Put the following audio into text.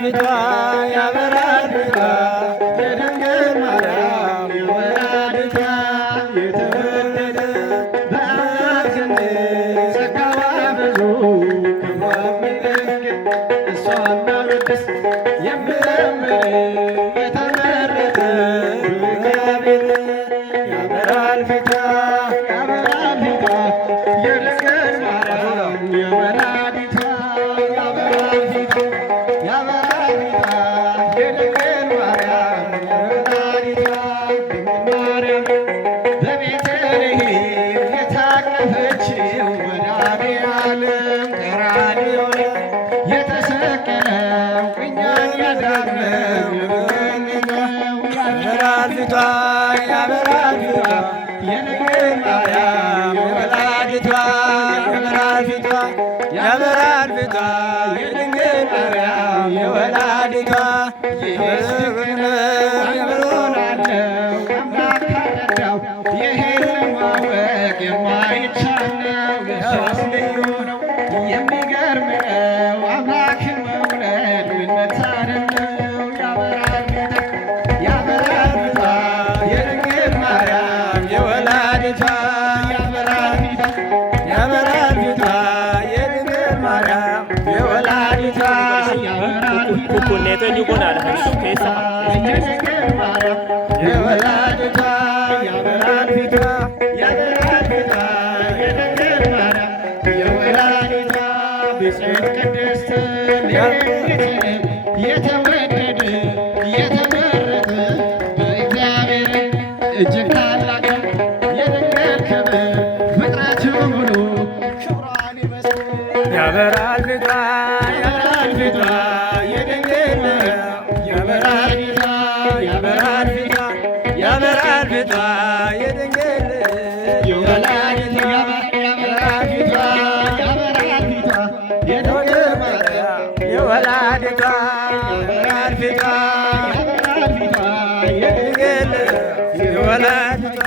ፊቷ ያበራል ፊቷ የድንግል ማርያም የወላዲቷ የተወደደ በአብ ዘንድ ጸጋዋ ብዙ ክብሯ የሚደንቅ እሷን ማወደስ የምለምን የተመረጠ እግዚአብሔር ያበራል ፊቷ ያበራል ፊቷ የድንግል ማርያም የወላዲቷ ያበራል ፊቷ ያበራል ፊቷ የድንግል ማርያም የወላዲቷ ድንግል ማርያም በቤተልሔም የታቀፈችው መድኃኔዓለም ቀራንዮ ላይ የተሰቀለው እኛን ያዳነው ያበራል ፊቷ ያበራል ፊቷ የድንግል ማርያም የወላዲቷ ያበራል ፊቷ ያበራል ፊቷ የድንግል ማርያም የወላዲቷ ይብሩናለው አምላክ ካረዳው ይሄን ለማወቅ የማይቻል ነው። የሷስ ልዩ ነው የሚገርም ነው አምላክን መውለድ ምን መታደል ነው። ያበራል ፊቷ ያበራል ፊቷ የድንግል ማርያም የወላዲቷ ያበራል ፊቷ ያበራል ፊቷ የድንግል ማርያም የወላዲቷ ያበራል ፊቷ የድንግል ማርያም የወላዲቷ ያበራል ፊቷ ያበራል ፊቷ የድንግል ማርያም የወላዲቷ ብፅዕት ቅድስት ሌሊት የተወደደ የተመረጠ በእግዚአብሔር እጅግ ታላቅ የድንግል ክብር ፍጥረቱ ሙሉ ክብሯን ይመስል ያበራል ፊቷ ያበራል ፊቷ የድንግል ያበራል ፊቷ ያበራል ፊቷ ያበራል ፊቷ የድንግል የወላዲቷ ያበራል ፊቷ ያበራል ፊቷ የድንግል ማርያም የወላዲቷ ያበራል ፊቷ ያበራል ፊቷ የድንግል የወላዲቷ